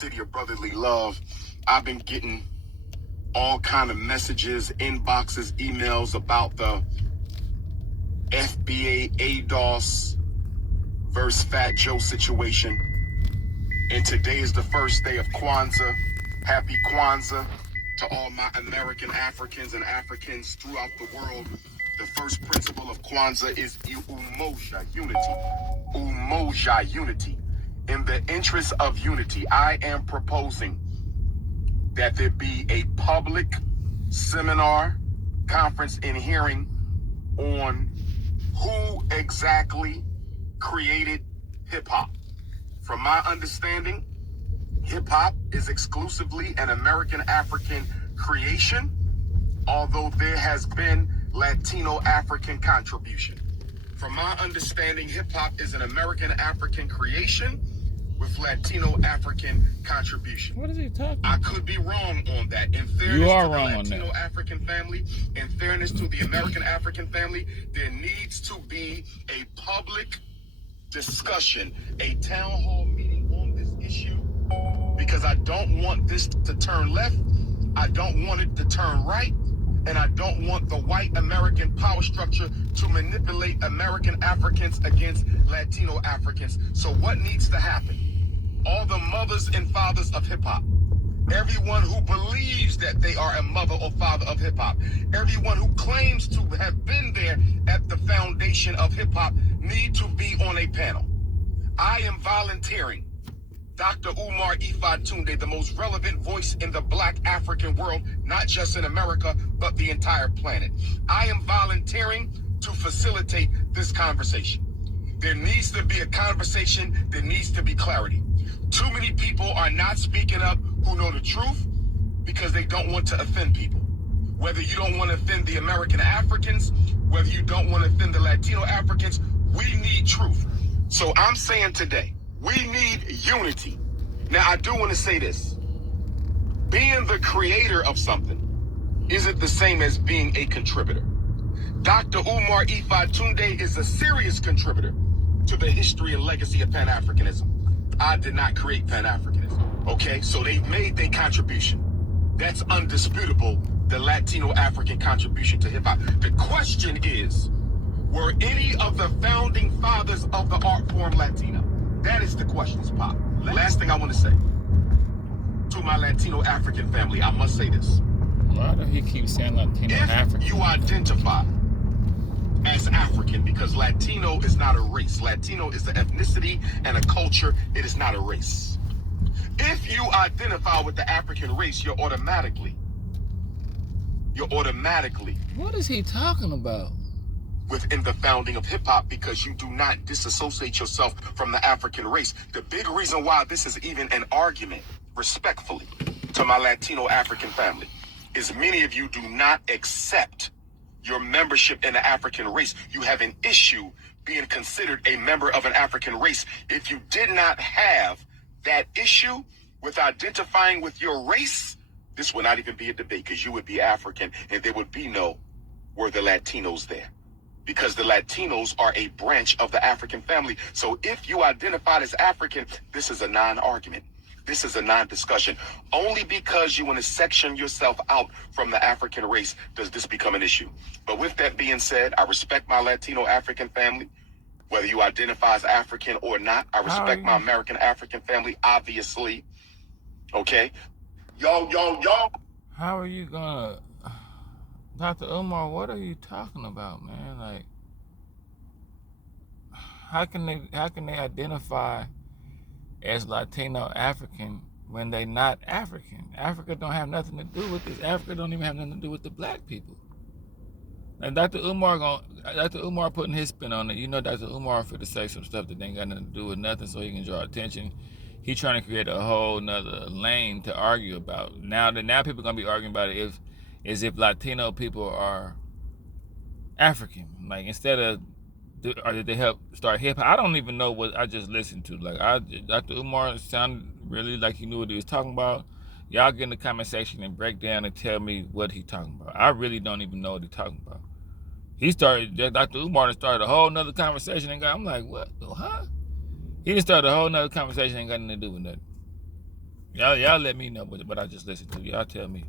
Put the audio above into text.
City of brotherly love. I've been getting all kind of messages, inboxes, emails about the FBA ADOS versus Fat Joe situation. And today is the first day of Kwanzaa. Happy Kwanzaa to all my American Africans and Africans throughout the world. The first principle of Kwanzaa is umoja, unity. Umoja, unity. In the interest of unity, I am proposing that there be a public seminar, conference, and hearing on who exactly created hip-hop. From my understanding, hip-hop is exclusively an American African creation, although there has been Latino African contribution. From my understanding, hip-hop is an American African creation with Latino African contribution. What is he talking I about? could be wrong on that. In fairness You are to the wrong on Latino that. African family, in fairness to the American African family, there needs to be a public discussion, a town hall meeting on this issue, because I don't want this to turn left, I don't want it to turn right, and I don't want the white American power structure to manipulate American Africans against Latino Africans. So what needs to happen? All the mothers and fathers of hip-hop, everyone who believes that they are a mother or father of hip-hop, everyone who claims to have been there at the foundation of hip-hop need to be on a panel. I am volunteering Dr. Umar Tunde, the most relevant voice in the Black African world, not just in America, but the entire planet. I am volunteering to facilitate this conversation. There needs to be a conversation. There needs to be clarity. Too many people are not speaking up who know the truth because they don't want to offend people. Whether you don't want to offend the American Africans, whether you don't want to offend the Latino Africans, we need truth. So I'm saying today, we need unity. Now, I do want to say this. Being the creator of something isn't the same as being a contributor. Dr. Umar Tunde is a serious contributor to the history and legacy of Pan-Africanism. I did not create Pan-Africanism. Okay, so they've made their contribution. That's undisputable, the Latino African contribution to hip-hop. The question is, were any of the founding fathers of the art form Latino? That is the questions, Pop. Last thing I want to say to my Latino African family, I must say this. Why do he keep saying Latino African? If you identify as African, because Latino is not a race. Latino is an ethnicity and a culture. It is not a race. If you identify with the African race, you're automatically. What is he talking about? Within the founding of hip-hop, because you do not disassociate yourself from the African race. The big reason why this is even an argument, respectfully, to my Latino African family, is many of you do not accept your membership in the African race. You have an issue being considered a member of an African race. If you did not have that issue with identifying with your race, this would not even be a debate, because you would be African and there would be no, were the Latinos there? Because the Latinos are a branch of the African family. So if you identified as African, this is a non-argument. This is a non-discussion. Only because you want to section yourself out from the African race does this become an issue. But with that being said, I respect my Latino African family. Whether you identify as African or not, I respect my American African family, obviously. Okay? Yo. How are you gonna... Dr. Umar, what are you talking about, man? Like, how can they identify as Latino African when they not African? Africa don't have nothing to do with this. Africa don't even have nothing to do with the black people. And Dr. Umar putting his spin on it. You know, Dr. Umar for to say some stuff that ain't got nothing to do with nothing, so he can draw attention. He's trying to create a whole nother lane to argue about. Now people gonna be arguing about it as if Latino people are African. Like, instead of, or did they help start hip hop? I don't even know what I just listened to. Like, Dr. Umar sounded really like he knew what he was talking about. Y'all get in the comment section and break down and tell me what he talking about. I really don't even know what he talking about. Dr. Umar started a whole nother conversation and I'm like, what? Huh? He just started a whole nother conversation and got nothing to do with nothing. Y'all let me know what I just listened to. Y'all tell me.